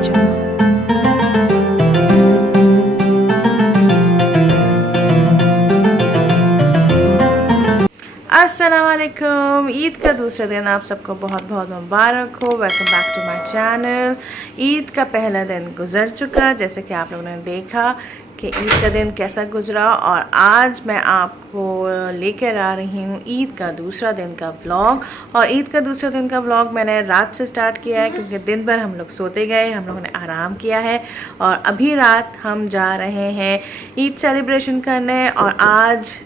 अस्सलाम वालेकुम। ईद का दूसरा दिन आप सबको बहुत बहुत मुबारक हो। Welcome back to my channel. Eid का पहला दिन गुजर चुका, जैसे कि आप लोगों ने देखा कि ईद का दिन कैसा गुजरा, और आज मैं आपको लेकर आ रही हूँ ईद का दूसरा दिन का व्लॉग। और ईद का दूसरा दिन का व्लॉग मैंने रात से स्टार्ट किया है, क्योंकि दिन भर हम लोग सोते गए, हम लोगों ने आराम किया है, और अभी रात हम जा रहे हैं ईद सेलिब्रेशन करने। और आज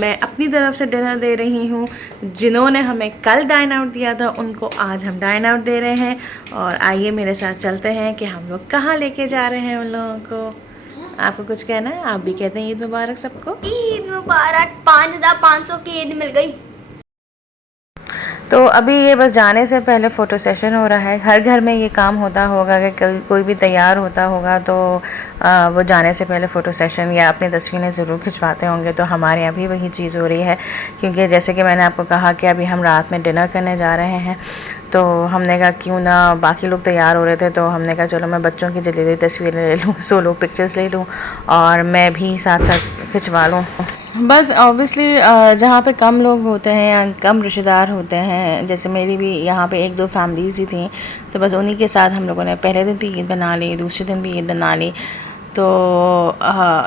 मैं अपनी तरफ से डिनर दे रही हूँ। जिन्होंने हमें कल डाइन आउट दिया था उनको आज हम डाइन आउट दे रहे हैं। और आइए मेरे साथ चलते हैं कि हम लोग कहाँ लेके जा रहे हैं उन लोगों को। आपको कुछ कहना है? आप भी कहते हैं ईद मुबारक सबको। ईद मुबारक। 5500 की ईद मिल गई। तो अभी ये बस जाने से पहले फ़ोटो सेशन हो रहा है। हर घर में ये काम होता होगा कि कोई भी तैयार होता होगा तो वो जाने से पहले फ़ोटो सेशन या अपनी तस्वीरें ज़रूर खिंचवाते होंगे। तो हमारे यहाँ भी वही चीज़ हो रही है, क्योंकि जैसे कि मैंने आपको कहा कि अभी हम रात में डिनर करने जा रहे हैं। तो हमने कहा क्यों ना, बाकी लोग तैयार हो रहे थे तो हमने कहा चलो मैं बच्चों की जल्दी तस्वीरें ले लूँ, सोलो पिक्चर्स ले लूँ और मैं भी साथ साथ खिंचवा लूँ। बस ऑब्वियसली जहाँ पे कम लोग होते हैं या कम रिश्तेदार होते हैं, जैसे मेरी भी यहाँ पे एक दो फैमिलीज़ ही थी, तो बस उन्हीं के साथ हम लोगों ने पहले दिन भी ईद बना ली, दूसरे दिन भी ईद बना ली। तो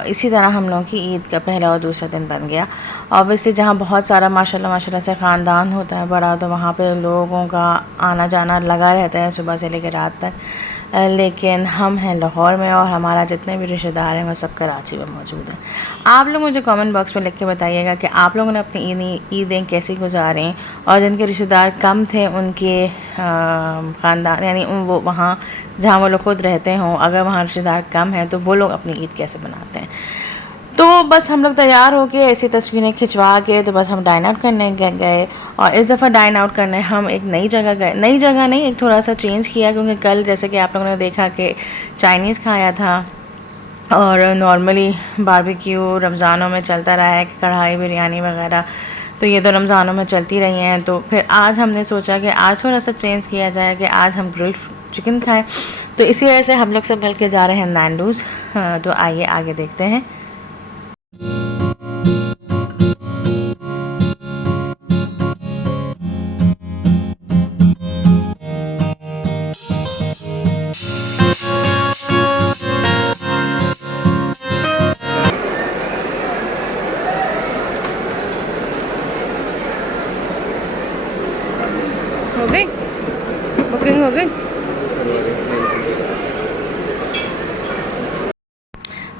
इसी तरह हम लोगों की ईद का पहला और दूसरा दिन बन गया। ऑब्वियसली जहाँ बहुत सारा माशाल्लाह से ख़ानदान होता है बड़ा, तो वहाँ पे लोगों का आना जाना लगा रहता है सुबह से लेकर रात तक। लेकिन हम हैं लाहौर में और हमारा जितने भी रिश्तेदार हैं वो सब कराची में मौजूद हैं। आप लोग मुझे कमेंट बॉक्स में लिख के बताइएगा कि आप लोगों ने अपनी ईदें कैसी गुजारें, और जिनके रिश्तेदार कम थे उनके ख़ानदान यानी वो वहाँ जहाँ वो लोग खुद रहते हों, अगर वहाँ रिश्तेदार कम हैं तो वो लोग अपनी ईद कैसे मनाते हैं। तो बस हम लोग तैयार होके ऐसी तस्वीरें खिंचवा के तो बस हम डाइन आउट करने गए। और इस दफ़ा डाइन आउट करने हम एक नई जगह गए। नई जगह नहीं, एक थोड़ा सा चेंज किया, क्योंकि कल जैसे कि आप लोगों ने देखा कि चाइनीज़ खाया था और नॉर्मली बारबेक्यू रमज़ानों में चलता रहा है, कढ़ाई बिरयानी वगैरह, तो ये तो रमज़ानों में चलती रही हैं। तो फिर आज हमने सोचा कि आज थोड़ा सा चेंज किया जाए कि आज हम ग्रिल्ड चिकन खाएँ। तो इसी वजह से हम लोग सब मिल के जा रहे हैं नैंडूज़। तो आइए आगे देखते हैं। हो गई बुकिंग हो गई।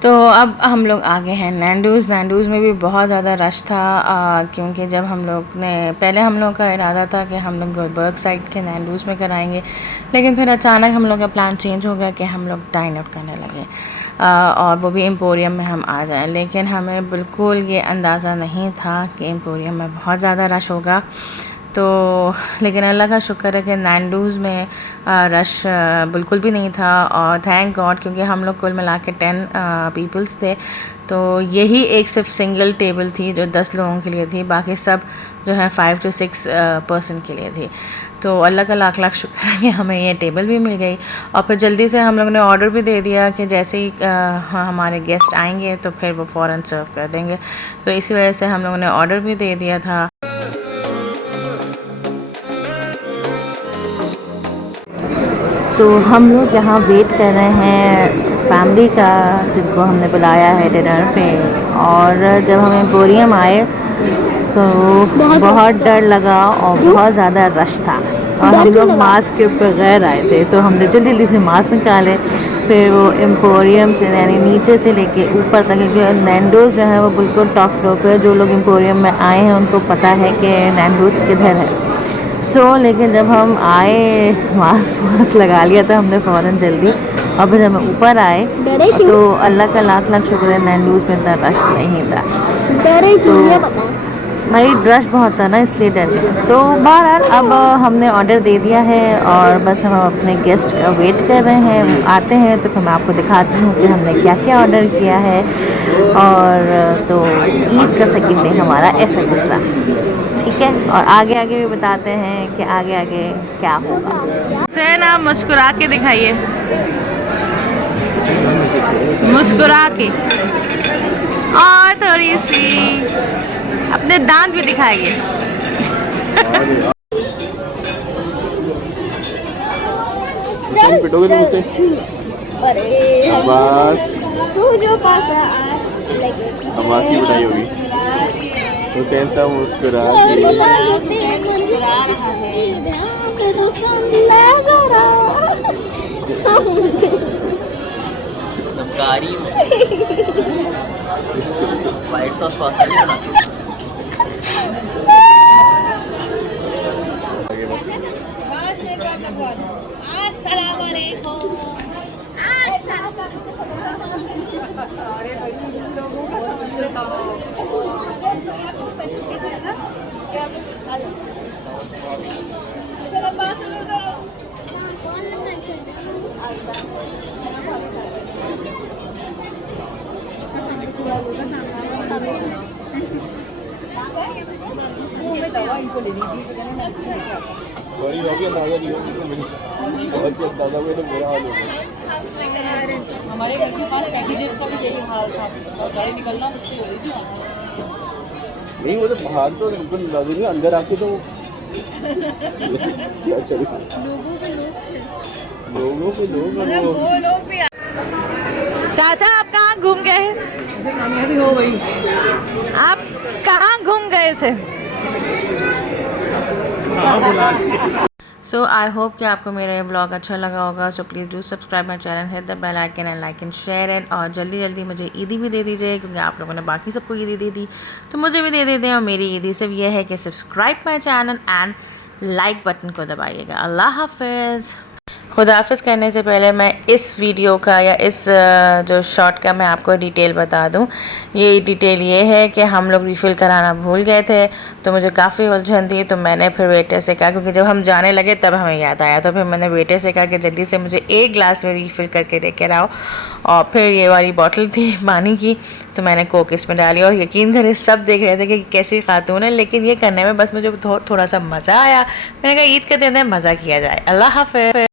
तो अब हम लोग आगे हैं नैंडूज़। नैंडूज़ में भी बहुत ज़्यादा रश था, क्योंकि जब हम लोग ने पहले हम लोग का इरादा था कि हम लोग गुलबर्ग साइड के नैंडूज़ में कराएंगे, लेकिन फिर अचानक हम लोग का प्लान चेंज हो गया कि हम लोग डाइन आउट करने लगे, और वो भी एम्पोरियम में हम आ जाएं। लेकिन हमें बिल्कुल ये अंदाज़ा नहीं था कि एम्पोरियम में बहुत ज़्यादा रश होगा। तो लेकिन अल्लाह का शुक्र है कि नैंडूज़ में रश बिल्कुल भी नहीं था, और थैंक गॉड, क्योंकि हम लोग कुल मिला के 10 पीपल्स थे। तो यही एक सिर्फ सिंगल टेबल थी जो 10 लोगों के लिए थी, बाकी सब जो है 5 to 6 पर्सन के लिए थी। तो अल्लाह का लाख लाख शुक्र है कि हमें ये टेबल भी मिल गई। और फिर जल्दी से हम लोगों ने ऑर्डर भी दे दिया कि जैसे ही हमारे गेस्ट आएंगे तो फिर वो फ़ौरन सर्व कर देंगे। तो इसी वजह से हम लोगों ने ऑर्डर भी दे दिया था। तो हम लोग यहाँ वेट कर रहे हैं फैमिली का, जिनको हमने बुलाया है डिनर पे। और जब हम एम्पोरियम आए तो बहुत डर लगा और बहुत ज़्यादा रश था, और हम लोग मास्क के बगैर आए थे, तो हमने जल्दी से मास्क निकाले। फिर वो एम्पोरियम से यानी नीचे से लेके ऊपर तक, क्योंकि नैंडूज़ जो है वो बिल्कुल टॉप फ्लोर पे, जो लोग एम्पोरियम में आए हैं उनको पता है कि नैंडूज़ किधर है। लेकिन जब हम आए मास्क लगा लिया था हमने फ़ौरन जल्दी, और फिर जब हम ऊपर आए तो अल्लाह का लाख लाख शुक्र है नैंडूज़ में इतना रश नहीं था। तो भाई रश बहुत था ना, इसलिए डर गया। तो बहरहाल अब हमने ऑर्डर दे दिया है और बस हम अपने गेस्ट का वेट कर रहे हैं, आते हैं तो मैं आपको दिखाती हूँ कि हमने क्या क्या ऑर्डर किया है। और तो ईद का सेकंड डे हमारा ऐसा गुजरा। ठीक है, और आगे आगे भी बताते हैं कि आगे आगे क्या होगा। हुसैन आप मुस्कुरा के दिखाइए, मुस्कुरा के, और थोड़ी सी अपने दांत भी दिखाइए। चल चल अरे बस तू जो पास लगे आवाज़ बनाई होगी। हुसैन साहब मुस्कुरा वाइट सॉस पास्ता सॉरी अभी अंदाजा नहीं हो और क्या अंदाजा हुआ तो बुरा हाल होगा। हमारे घर के पास पैकेजेस का भी यही हाल था और गाड़ी निकलना मुश्किल हो रही थी। नहीं वो तो बाहर तो बिल्कुल अंदाजा नहीं, अंदर आके तो क्या चल लोगों पे लोग भी। चाचा आप कहाँ घूम गए? कामयाबी हो गई। आप कहाँ घूम गए थे? सो आई होप कि आपको मेरा ये ब्लॉग अच्छा लगा होगा। So please do subscribe my channel, hit the bell icon and like and share and, और जल्दी जल्दी मुझे ईदी भी दे दीजिए, क्योंकि आप लोगों ने बाकी सबको ईदी दे दी तो मुझे भी दे दें। और मेरी ईदी सिर्फ ये है कि subscribe my channel and like button को दबाइएगा। अल्लाह हाफिज़। खुदा हाफिज़ कहने से पहले मैं इस वीडियो का या इस जो शॉट का मैं आपको डिटेल बता दूं। ये डिटेल ये है कि हम लोग रिफ़िल कराना भूल गए थे, तो मुझे काफ़ी उलझन थी। तो मैंने फिर वेटर से कहा, क्योंकि जब हम जाने लगे तब हमें याद आया, तो फिर मैंने वेटर से कहा कि जल्दी से मुझे एक गिलास में रिफ़िल करके लेकर आओ। और फिर ये वाली बॉटल थी पानी की, तो मैंने कोक इसमें डाली। और यकीन करें सब देख रहे थे कि कैसी खातून है, लेकिन ये करने में बस मुझे थोड़ा सा मज़ा आया। मैंने कहा ईद के दिन मज़ा किया जाए। अल्लाह हाफ़िज़।